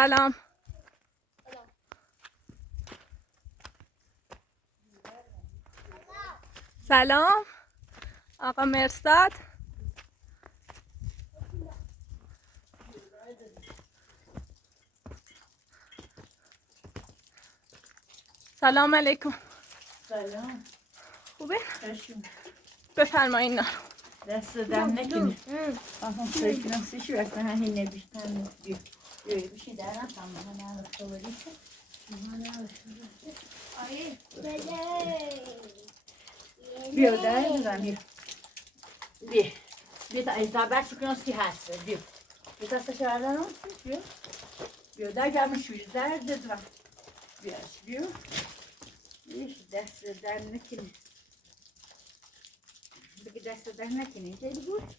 سلام. سلام آقا مرساد. سلام علیکم. سلام. خوبه؟ خوشم. بفرمایید نه. دست دم نکنی. آها سرکن سیشو اصلا همین نبیشتن بیشی درم تمام نه خوبی چه؟ آیه بله. بیا در زمین. بیا تا ایتا بچه کنم سی هست. بیا تا شهردن بیا. بیا در گرم شوی در دادم. بیا. بیش دست در نکنی. بگی دست در نکنی خیلی بود.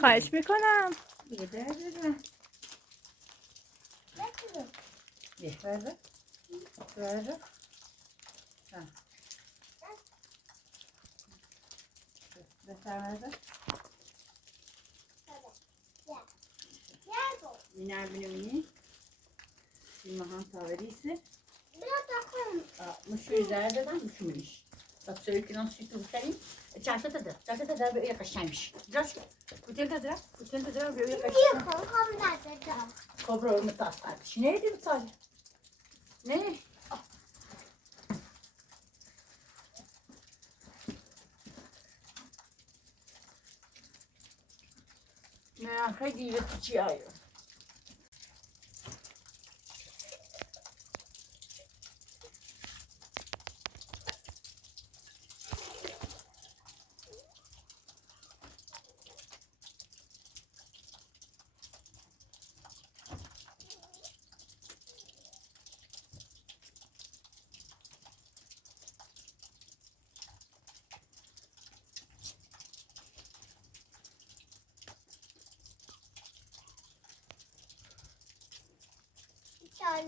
خواهش میکنم. بگی در دادم. بیا برده. بفرمایید. می‌نام بینی. سیما هم تاوریسه. مشوی زرد دادم مشویش. بسیاری که ناسی تو بکنیم. چهار تا در به یک قشنگش. جاش. کوتل دادر به یک قشنگ. خب رو متاسف. نه دیدی بسال. نه. نه خیلی دیگه چی آیا.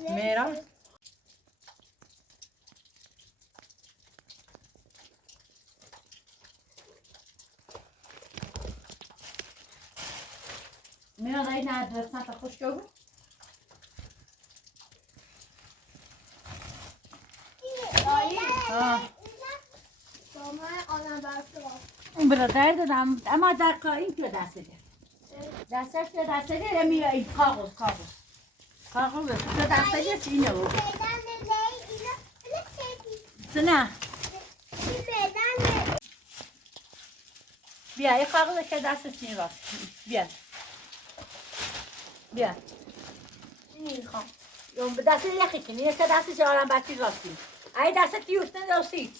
میرم. میرم دایی ندارد سمت خوش که بود. این برادر دادم اما در کاری که دسته ده. دستش که دسته ده میایی کاغذ. کاغذ که دسته ده سینه بود. سنه. بیا یه کاغذ که دست سینه باست. بیا. نمیخوام. به دست یخی کنی یه که دست جارم بطی راستی. ای دست تیوفتن راستی.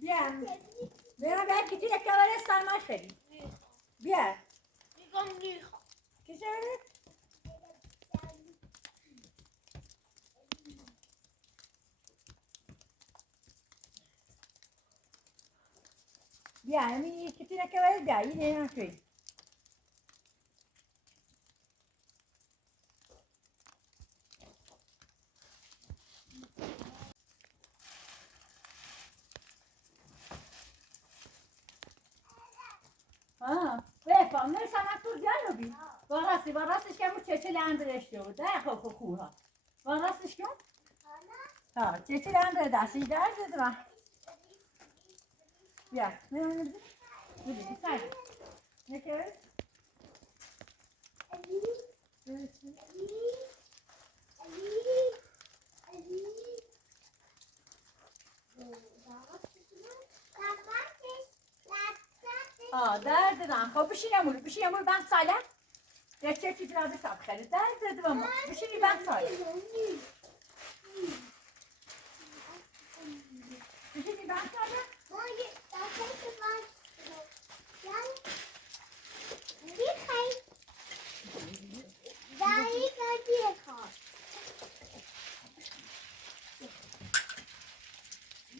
بیا کتی یک کاره سرماش خیلی بیا میخوام کسی بیا همین کتی یک کاره بیا این نشوی بفهم نه سمت تو جلو بی وارستش که مو چه لند رشته بود ده خوها وارستش کن چه لند دستی درد دادم بیا نه نکرد درد دادم خب بشین امور بند ساله Gerçekçi biraz da kapkarı. Derdi ama. Bir şey ben söyleyeyim. Bir şey ben söyleyeyim. Hayır, zaten var. Yani bir kay. Daha iyi kay.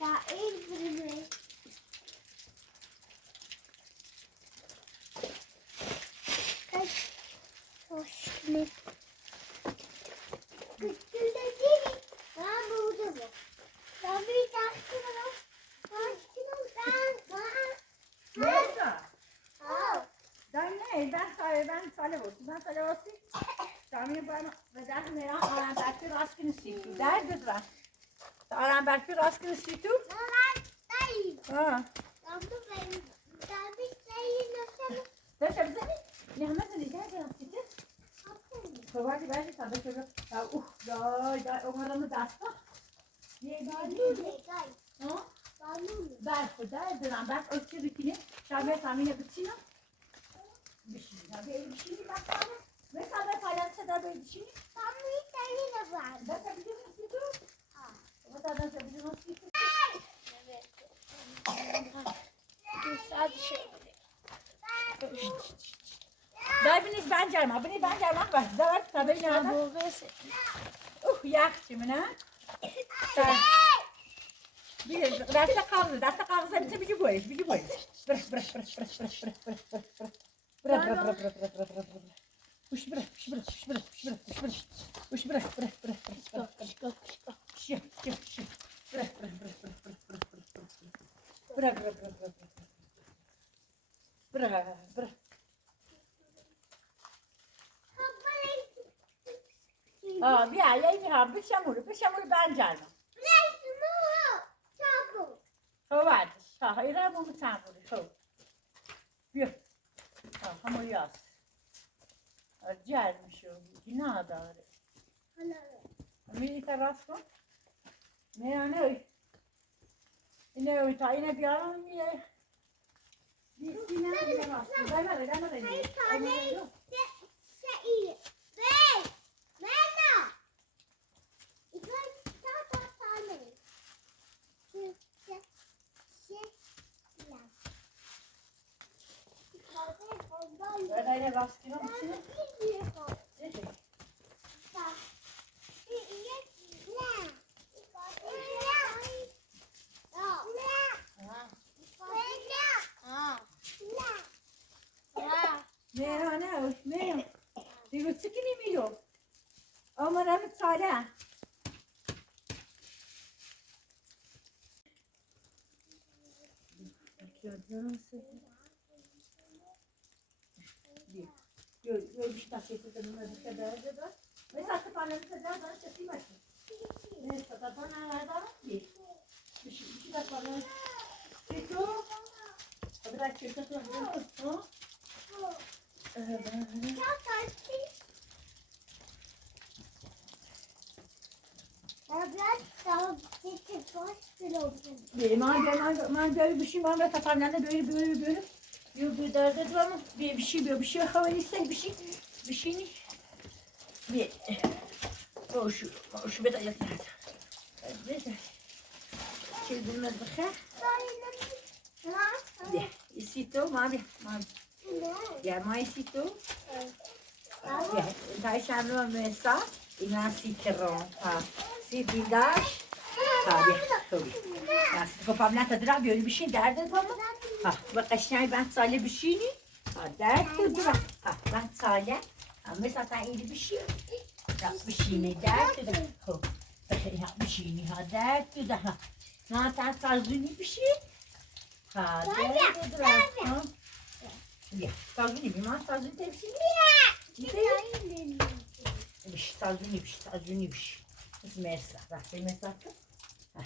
Daha iyi bir. Kaç. Hoşçakalın. Küçülde değil. Ben burada bu. Ben bir taşkınım. Neyse. Oh. Ben salve olsun. Ben salve olsun. Tamam ben vedar ne ya? Aran belki rastgele situ. Derdi var. Aran belki rastgele situ. Ha. ده شو بزني؟ نعمة اللي جاية نسيته. فوالي بالي هذا شو؟ أوه دا عمره مدرسة. ها؟ بله خدا دارم بعد اوکی بکنیم شبیه زمین بچینم بشینیم بشینیم مثلا مثلا فعلا صدا بشینیم بس بیدیم نسیتو بس آدم بیدیم نسیتو دای بینیش بنجرم بینی بنجرم بس دار تابعی نمی‌دم یخچی منه دست قابضه بیت بگی بویش برش بیا یه هم بشمول بنجرم Hovades. Ha, i det måste samla det. Bjö. Ja, han må göra. Gärm şu. Gnada. Milita rasco. Ne anne. Ne o ta yine bir ara mı? Bir sine rasco. Deme. Böyle rastgele içine. Dedi. Ne? Digo çıkını milo. Ama Ramit Salih. Yo bir taş getirdim ben kadar da. Mesela kapanları kadar da çatayım açtım. Neyse kapanlar bir dakika bana. Çeto. Bırak çeto ha? Ben böyle bir şey var ve kapanlarda böyle. Yok bir derdi var mı? Bir şey havalı bir şey bir şu bedel yaptı. Neyse. Şey bilmez bakar. De, isito mavi. Ya mai isito. Ya, dai şamlı mesa. İnan citron. Ha, sididaş. Tabii, tabii. Ya, kapamla tadıra böyle bir şey derdi var mı? Ha, bak aşağıya ben sale bir şey ni. Ha, derdi dur. Ha, ben sale. Ha, mesela sen iyi bir şey. Ya, bir şey ne derdi? Ha, ya bir şey ni ha derdi de ha. Zaten sazuni bir şey. Ha, derdi dur. Ha. Ya, sazuni bir man sazuni tepsili. Sazuni bir şey. Nasıl mesela? Bak, bir mesela. Ha.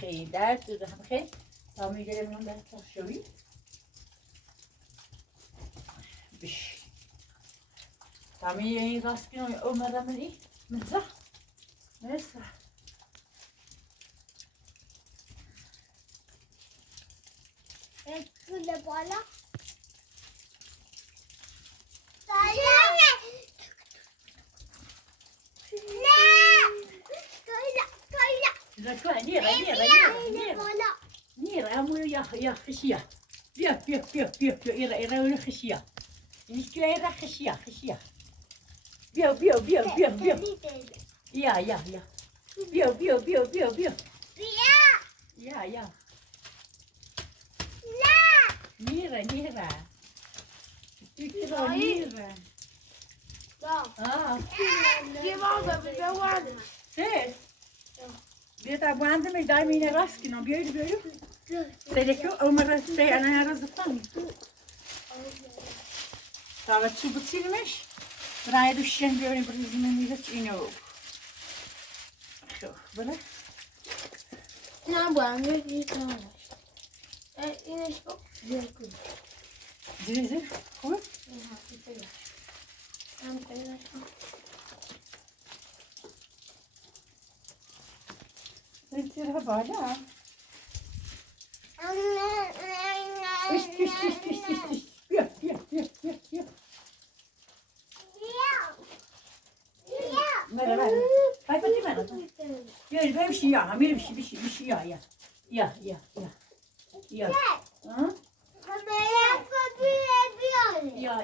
Geen Duits, dus dan gaan we geen. Dan moet je er nog met sorry. Dan moet je een gastje naar je oma dan maar niet. Met zo. Neyse. Şöyle bana. Söyle. إذا شو نيرة نيرة مو يا خشية بيو إيرا خشية المشكلة إيرا خشية بيو يا بيو يا نيرة تكتب نيرة Sì. Io da quando mi dai mine raschi, non vieni più? Sei di più o mi resti a una razzapan? Stava su buzzilmiş. Buraya düşen böyle bir izmini hiç iniyor. Şu böyle. Ne bu anne? Yine çok güzel. Dizir. Koy. Dizir ha böyle. Düş. Yok. Merhaba. Hay pati merhaba. Gel ben bir şey ya. Bir şey ya. Ya. Ha? Ya.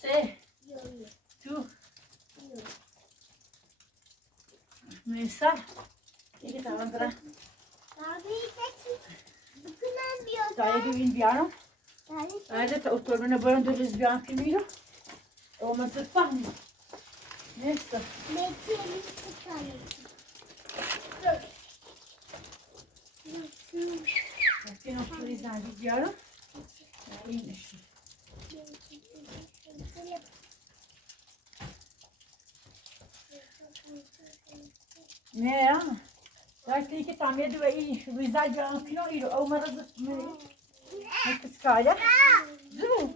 Sì, tu. Neyse. İki tane bırak. Daya bir inviaram. Adesso ho tornato a prendere gli sbianchi mio. Ho messo il pane. Neyse. Appena ho preso gidiyorum. İyi işte. Ne ya? Belki iki tane yedi ve iyi. Güzel bir ampiyon iyi. Olmadı ne kıskayla. Değil mi?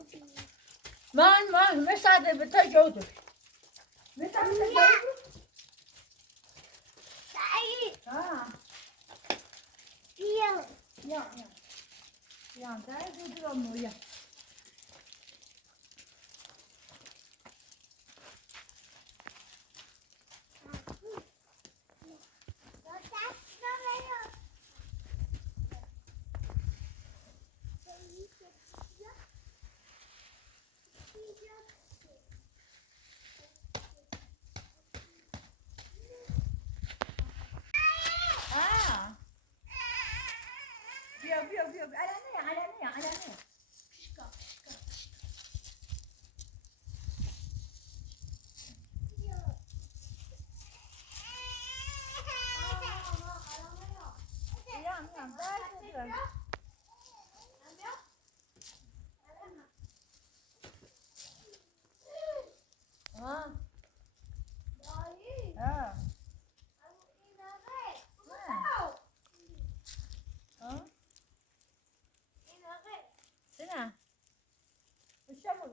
Man, müsaade bir tek yoldur. Müsaade bir tek yoldur. Ha. Ya. Ya, der durdur onu ya. Yok. Alane. Ya, der durdur. Ha. Ha. Sina. Uşamur.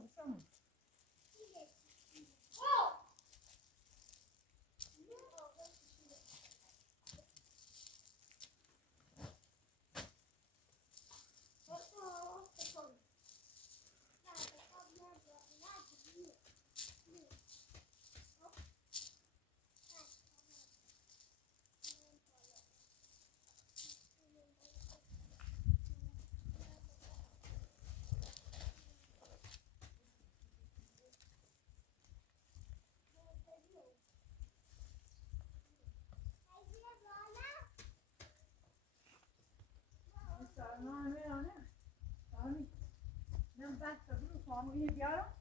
Non basta più, sono io chiaro?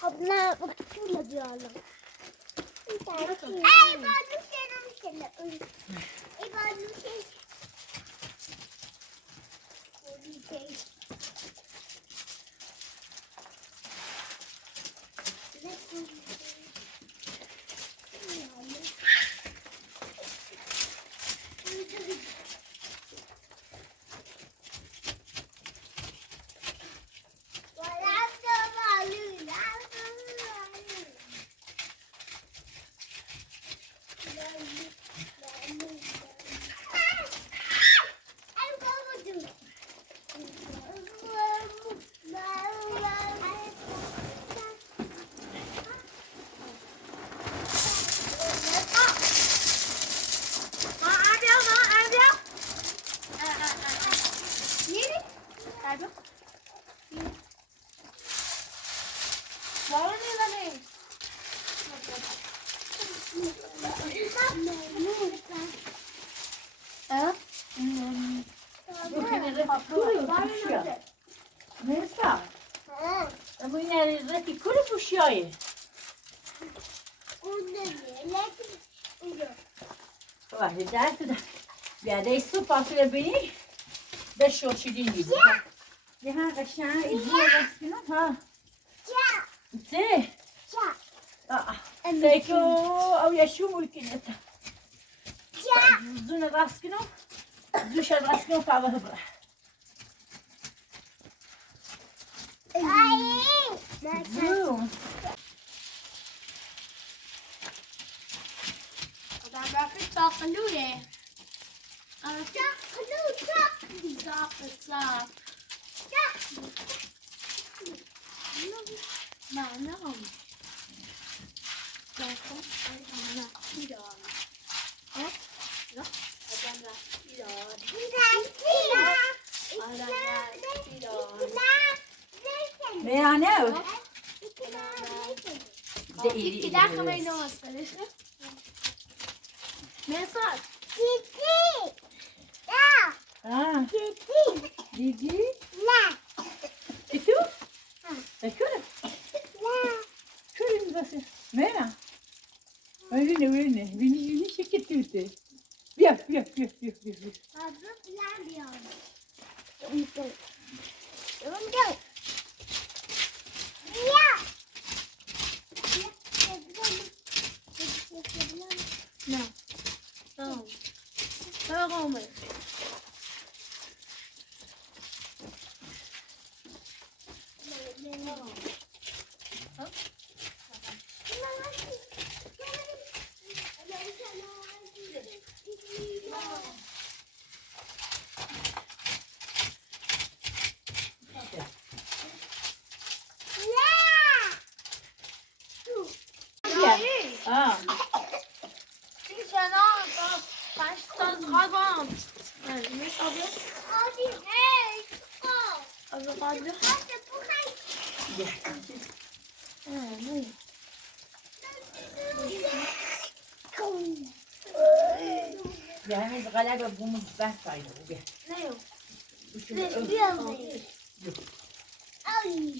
خب نه طول بیالم ای بالوشه نمیشه ای بالوشه Neyse. Bu yine zeki kuru fuşyayı. Var der ki de. Ya da su patlı beni. De şoşidin gibi. Ne ha kaşan izliyor baskını ha. Te. Sei che ho riasciuto il kineta. Zuna raskino. Zusha raskino pava hebra. Zoom. Dan ben het toch genoeg, hè? Toch genoeg, toch. Die zag het zag. Ja. Maar nou. Dan komt hij naar hier dan. Hè? Ja? Dan naar hier dan. Ne ya ne o? İki dakika ben olmasın. Mesut. Ha. Didi. Et tu? T'as que là? Que une vache. Mais là. Vini şirket götü. Viens. Não. Waarom? Ha. Yani galiba bunu ben saydım. Ne yok? Yok. Ay.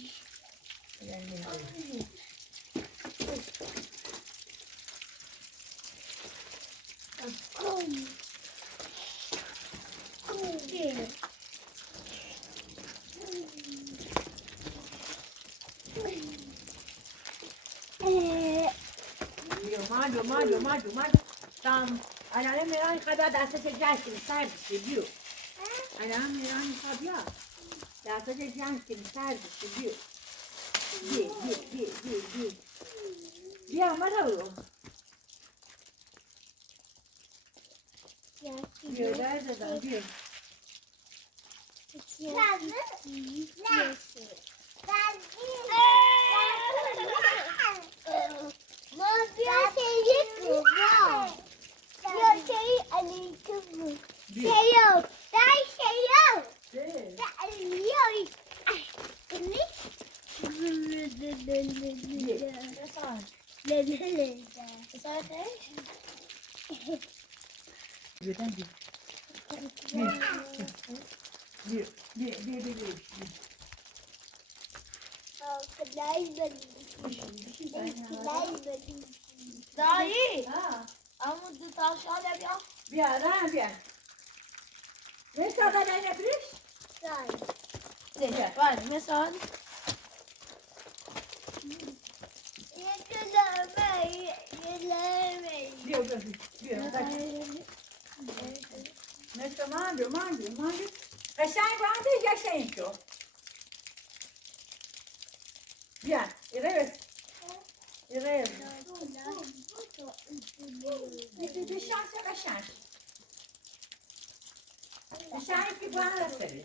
Mario. Tam. Anneannem Meran kadar derse çekeceksin. Servis diyor. Anneannem Meran kadar. Derse çekeceksin. Servis diyor. Di. Di ama da o. Diyor derse diyor. Birden bir. Bir. Daí, Ha. vamos de tal chale avião. Bir ara bir. Ne kadar ne yapıyorsun? Deixa, vai, começa a hora. Bir. Ne zaman diyor? Aşağı vardı yaşayın ki o. Bir. Evet. Evet. Bir şans yok aşağı. Aşağı ki bana da söyle.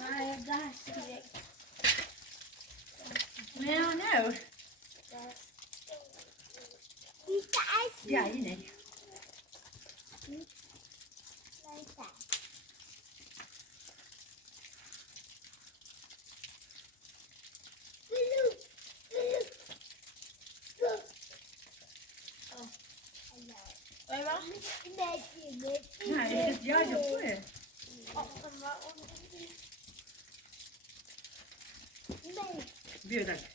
Ah, é verdade. Ne? Ya yine. Vai lá. Ha, kız ya yapıyor ya. Bir dakika.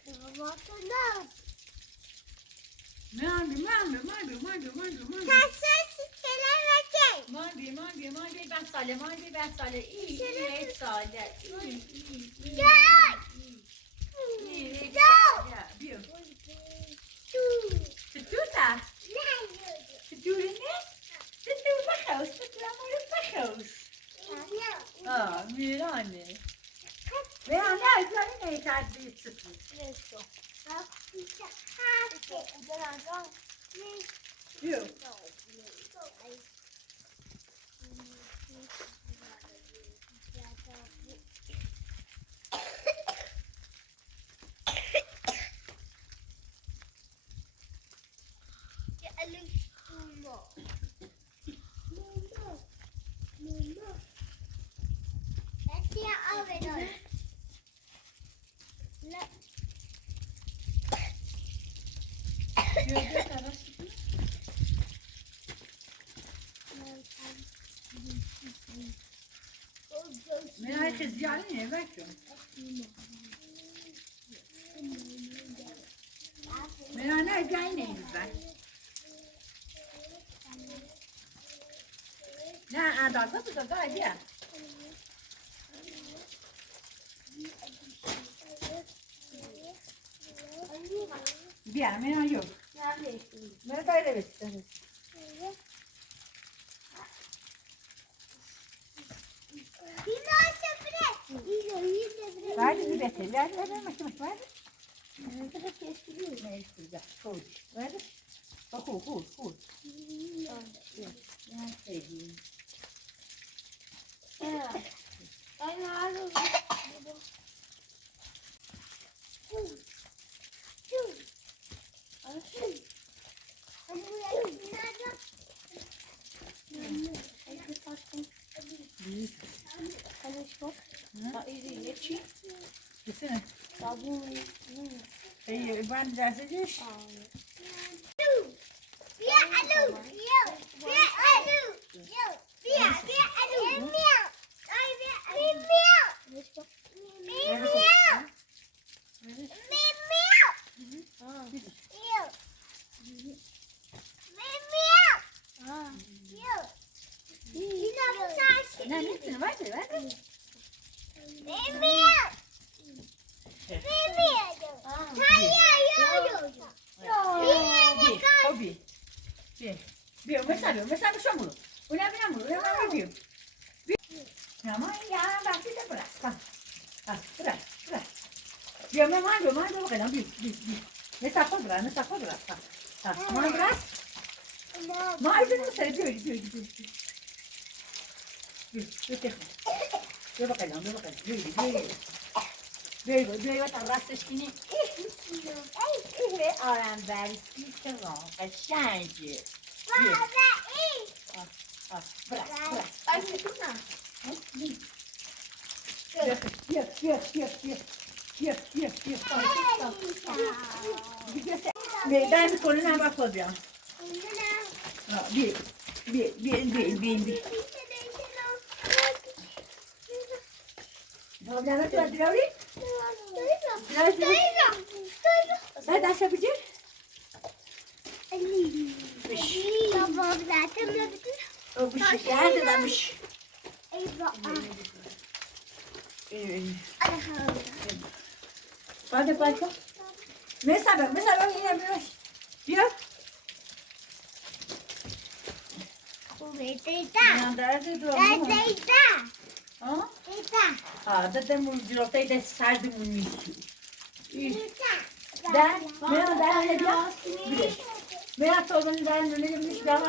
Mavi ben sale. İyi et sale. İyi. İyi sale. Bir. Tututa. Tututa ne? Tututa bakıyoruz. Tututa bakıyoruz. Aa, bir anne. Ve anne ayakları ne tercih etsin? Diyor. Merak kız yani ne bakıyorsun? Merak ne gayneyiz ben. Ne adada bu da gaydi ya. Bir an merak yok. Merak gayrı bekliyoruz. Verdi bir bekle. Ver bakayım. Ver. Ne isteyecek? Koy. Ver. Bak koy. Ne sevdiğim. Vai lá, Gitsene. Ben derse geç. Ne etsin? Ver. Bir. Mesela şu mu? Ulan bir. Tamam ya bak bir de bırak. Bırak. Bir mangro bakalım bir. Mesafe bırak. Tamam bırak. Malzeme sarı bir. Bir bakalım. Böyle tarrasışkini. Ve aran versi tamam. Kaşancı. Bırak. Vai, Fiona. Yok. در میکنه نه باید خود بیام بی نه تو از دراوری؟ بعد دست بجیر؟ بش بش گرد دمش بعد باید کن مثلا اینه بیاش بیا نه درد دارم دادمون جلوتای دست سردمون نیست در بیا بیا تو من در نمیش بیا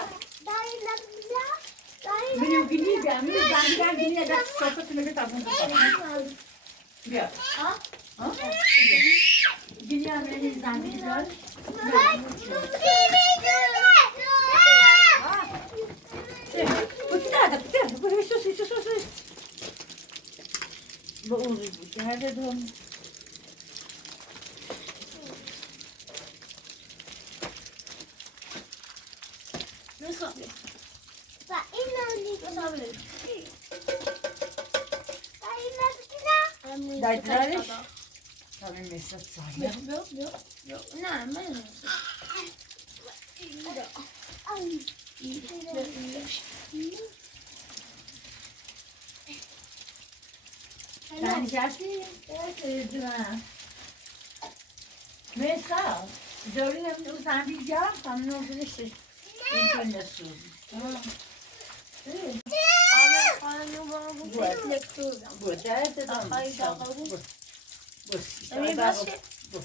منو گیری بیا منو زنگار گیری دست صافت میگه تابون بیا گیری هم منو زنگار با اون بود که هر دوم درش همین مثل سایه نه من Ben gelsin. Evet, mesela, Zorlu'yla sen bir gel, sen ne olduğunu işte. İnternet sorun. Tamam. Evet. Bu derdi bu.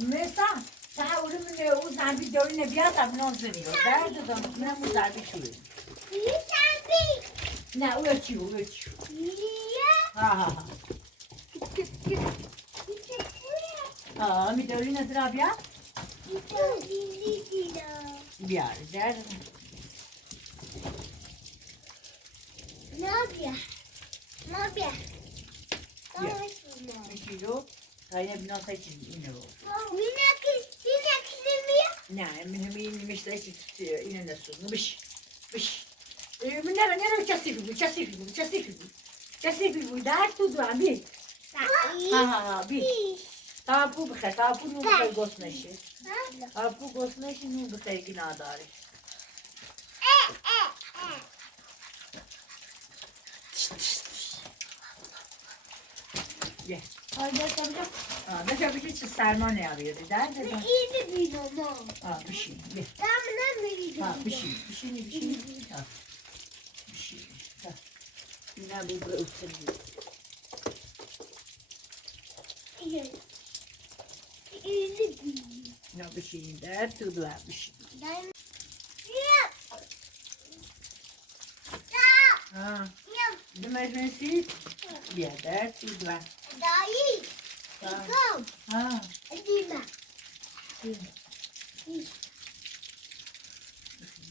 Mesela, sen ölümünü o sen bir Zorlu'yla bir adam ne oluyor? Derdi de ne muzar bir şey. Ne ölçüyor. Mi dori na zdravia? Biar, der. Bir kilo. Kaya bir nasıl yine o. Ne, benim işte yine nasıl? Biş. Ne çasif bu der tu duam bir. Bir. Tapu bخه tapu nu bخه گوش نشه tapu گوش نشه nu bخه کی نداره ye ne yapacağız ki sarma ne alıyor der de bir şey ye bir şey ne bu uçsun no bir şey der tudu bir şey emergency bir der tudu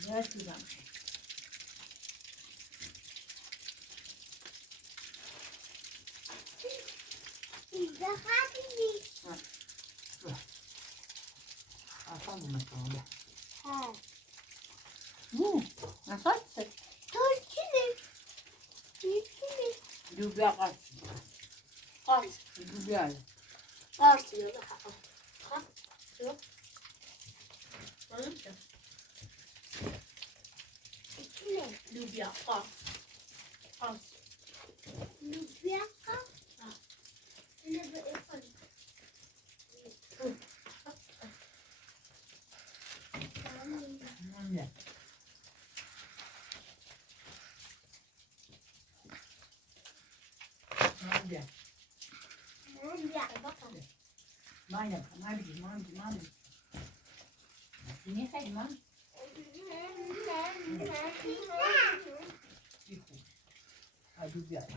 der tudu Afam mı kaldı? Nasıl? Lübya kaç? Lübya. Ne? Mami. Sini saya mam. Aduh biar.